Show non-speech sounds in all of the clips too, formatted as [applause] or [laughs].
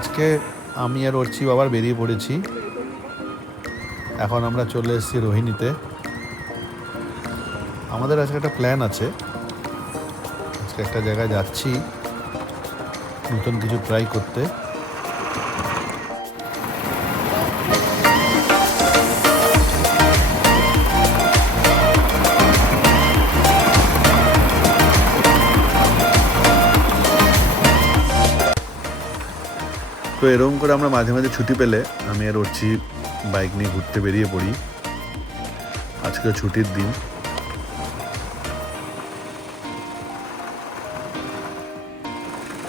আজকে আমি আর অর্চি বাবার বেরিয়ে পড়েছি। এখন আমরা চলে এসেছি রোহিণীতে। আমাদের আজকে একটা প্ল্যান আছে। আজকে একটা জায়গায় যাচ্ছি, নতুন কিছু ট্রাই করতে। তো এরকম করে আমরা মাঝে মাঝে ছুটি পেলে আমি আর অর্চি বাইক নিয়ে ঘুরতে বেরিয়ে পড়ি। আজকে ছুটির দিন।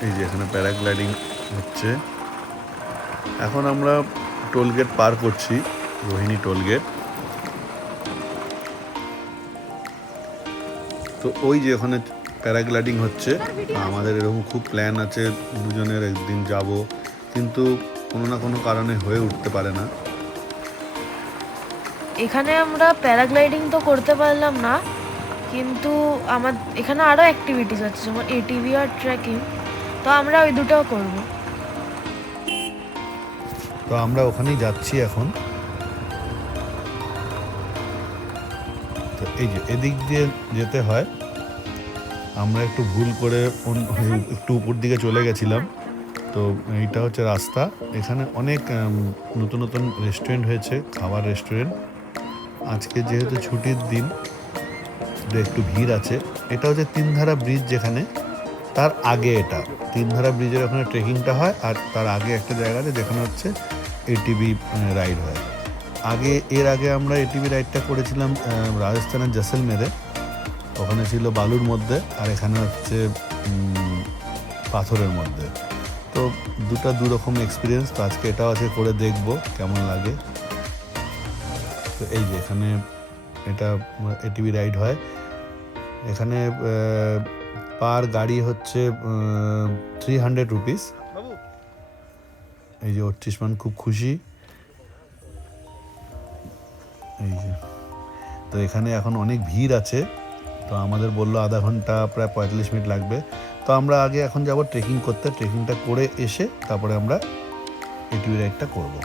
এই যে এখানে প্যারাগ্লাইডিং হচ্ছে। এখন আমরা টোলগেট পার করছি, রোহিণী টোলগেট তো ওই যে ওখানে প্যারাগ্লাইডিং হচ্ছে। আমাদের এরকম খুব প্ল্যান আছে দুজনের, একদিন যাব। কিন্তু কোনো না কোনো কারণে হয়ে উঠতে পারে না। এখানে আমরা প্যারাগ্লাইডিং তো করতে পারলাম না কিন্তু আমার এখানে আরও অ্যাক্টিভিটিস আছে যেমন এটিভি আর ট্রেকিং তো আমরা ওই দুটোও করব। তো আমরা ওখানেই যাচ্ছি এখন। তো এই যে এদিক দিয়ে যেতে হয় আমরা একটু ভুল করে একটু উপর দিকে চলে গেছিলাম। তো এইটা হচ্ছে রাস্তা। এখানে অনেক নতুন নতুন রেস্টুরেন্ট হয়েছে, খাবার রেস্টুরেন্ট আজকে যেহেতু ছুটির দিন একটু ভিড় আছে। এটা হচ্ছে তিনধারা ব্রিজ যেখানে, তার আগে এটা। তিনধারা ব্রিজের ওখানে ট্রেকিংটা হয়, আর তার আগে একটা জায়গা আছে যেখানে হচ্ছে এটিভি রাইড হয়। আগে, এর আগে আমরা এটিভি রাইডটা করেছিলাম রাজস্থানের জেসেলমেরে ওখানে ছিল বালুর মধ্যে, আর এখানে হচ্ছে পাথরের মধ্যে। তো দুটা দু রকম এক্সপিরিয়েন্স তো আজকে এটাও আছে করে দেখব কেমন লাগে। তো এই যে এখানে এটা এটিভি রাইড হয়। এখানে পার গাড়ি হচ্ছে থ্রি হান্ড্রেড রুপিস এই যে অর্চিসমান খুব খুশি। এই যে তো এখানে এখন অনেক ভিড় আছে। তো আমাদের বলল আধা ঘণ্টা প্রায় পঁয়তাল্লিশ মিনিট লাগবে। আমরা আগে এখন যাব ট্রেকিং করতে। ট্রেকিংটা করে এসে তারপরে আমরা এটিভি রাইডটা করব।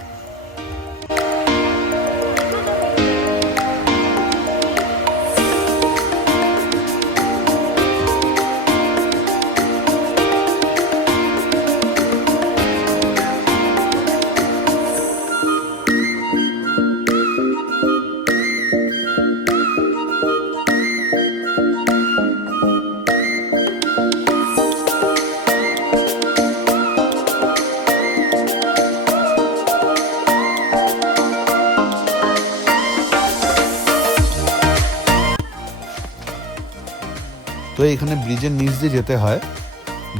তো এখানে ব্রিজের নিচ দিয়ে যেতে হয়।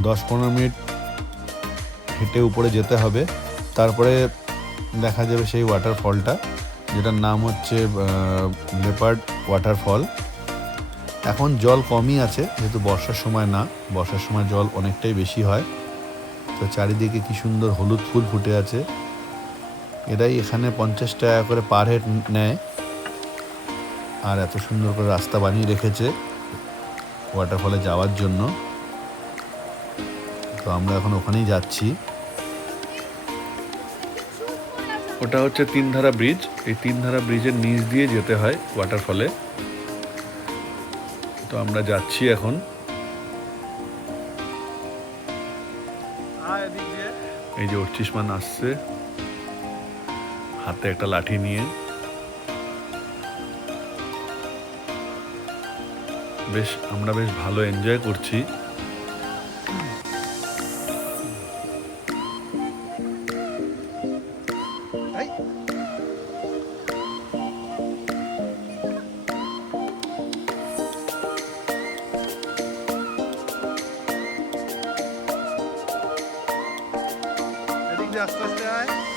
দশ পনেরো মিনিট হেঁটে উপরে যেতে হবে। তারপরে দেখা যাবে সেই ওয়াটারফলটা যেটার নাম হচ্ছে লেপার্ড ওয়াটারফল এখন জল কমই আছে, যেহেতু বর্ষার সময় না, বর্ষার সময় জল অনেকটাই বেশি হয়। তো চারিদিকে কি সুন্দর হলুদ ফুল ফুটে আছে। এরাই এখানে পঞ্চাশ টাকা করে পার হেড নেয়। আর এত সুন্দর করে রাস্তা বানিয়ে রেখেছে। ওয়াটারফলে যাওয়ার জন্য। তো আমরা এখন ওখানেই যাচ্ছি। ওটা হচ্ছে তিনধারা ব্রিজ। এই তিনধারা ব্রিজের নিচ দিয়ে যেতে হয় ওয়াটারফলে তো আমরা যাচ্ছি এখন। এই যে অর্চিসমান আসছে। হাতে একটা লাঠি নিয়ে। বেশ আমরা বেশ ভালো এনজয় করছি। আস্তে আস্তে আয়।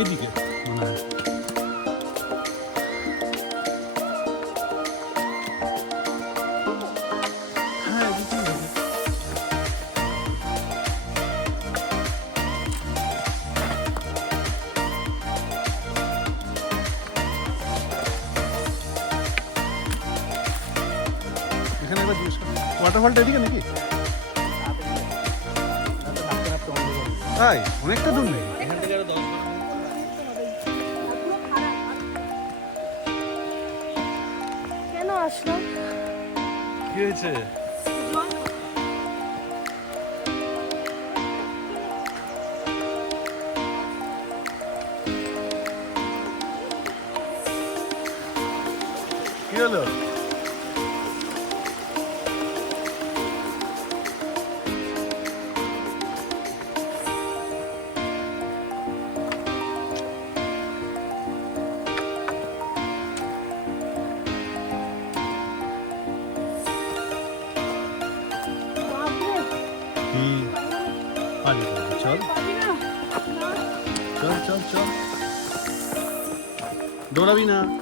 এইদিকে। মনে হয় হ্যাঁ এখানে একবার জিজ্ঞেস করি। ওয়াটারফলটা এদিকে নাকি? তাই অনেকটা দূর নেই কেন আসলাম কি হয়েছে Malabina.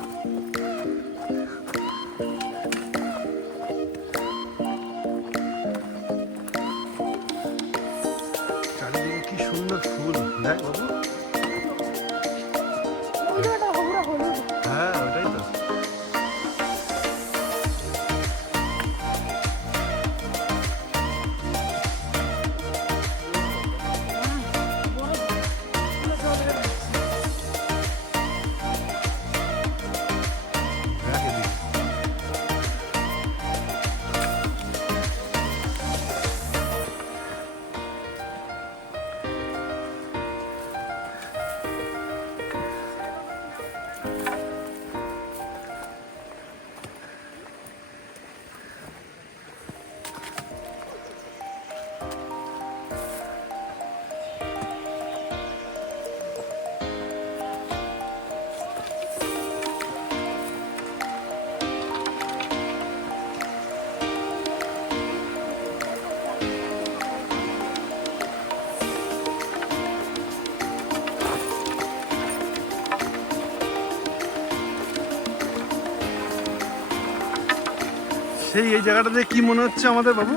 সেই এই জায়গাটা জায়গাটাতে কি মনে হচ্ছে আমাদের বাবু?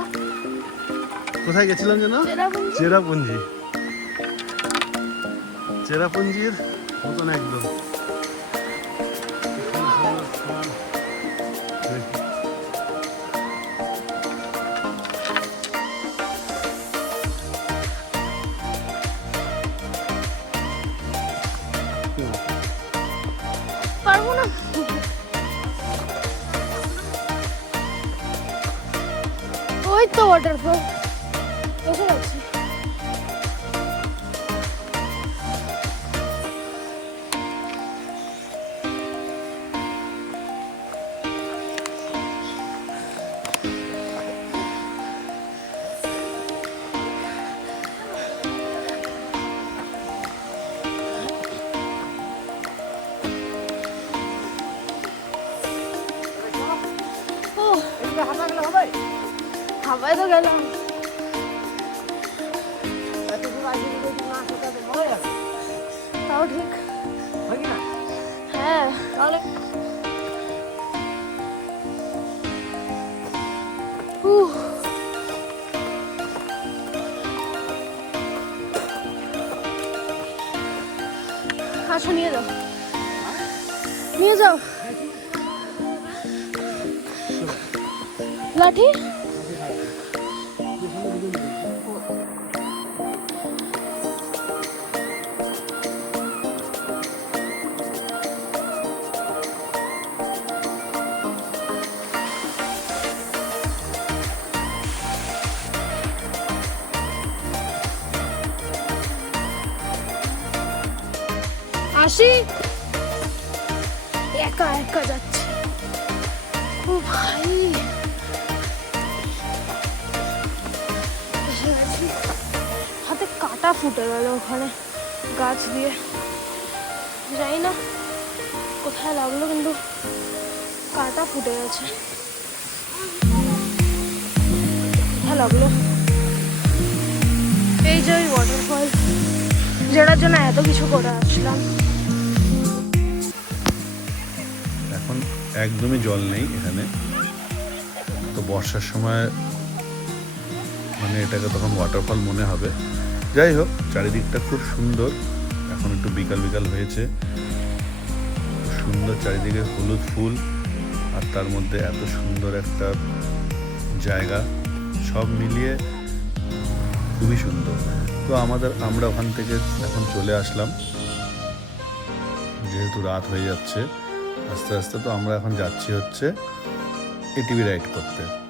কোথায় গেছিলাম যেন? চেরাপুঞ্জি। চেরাপুঞ্জির মতন একদম। ওই তো ওয়াটারফল এসে গেছি আসি একা একা যাচ্ছি। ও ভাই। হাতে কাটা ফুটে গেল ওখানে, গাছ দিয়ে। জানি না কোথায় লাগল, কিন্তু কাটা ফুটে গেছে। কোথায় লাগল? এই যে ওই ওয়াটারফল যেটার জন্য এত কিছু করে আসলাম। একদমই জল নেই এখানে। তো বর্ষার সময় মানে এটাকে তখন ওয়াটারফল মনে হবে। যাই হোক, চারিদিকটা খুব সুন্দর। এখন একটু বিকাল বিকাল হয়েছে। সুন্দর চারিদিকে হলুদ ফুল আর তার মধ্যে এত সুন্দর একটা জায়গা। সব মিলিয়ে খুবই সুন্দর। তো আমাদের, আমরা ওখান থেকে এখন চলে আসলাম। যেহেতু রাত হয়ে যাচ্ছে। আস্তে আস্তে তো আমরা এখন যাচ্ছি হচ্ছে এটিভি রাইড করতে।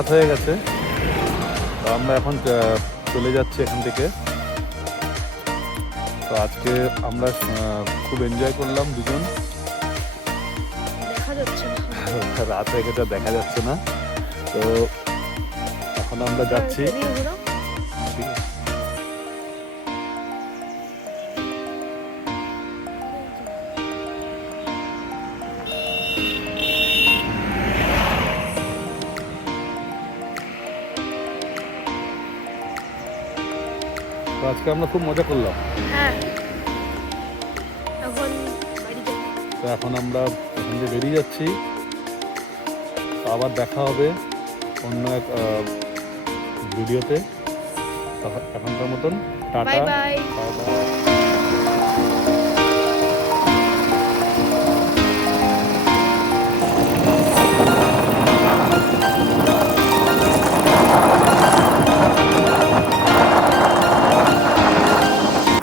রাত হয়ে গেছে। তো আমরা এখন চলে যাচ্ছি এখান থেকে। তো আজকে আমরা খুব এনজয় করলাম দুজন। [laughs] রাত হয়ে গেছে দেখা যাচ্ছে না। তো এখন আমরা যাচ্ছি। তো আজকে আমরা খুব মজা করলাম। হ্যাঁ। এখন বাড়িতে তো এখন আমরা এখান থেকে বেরিয়ে যাচ্ছি। আবার দেখা হবে অন্য এক ভিডিওতে। এখনকার মতন টাটা।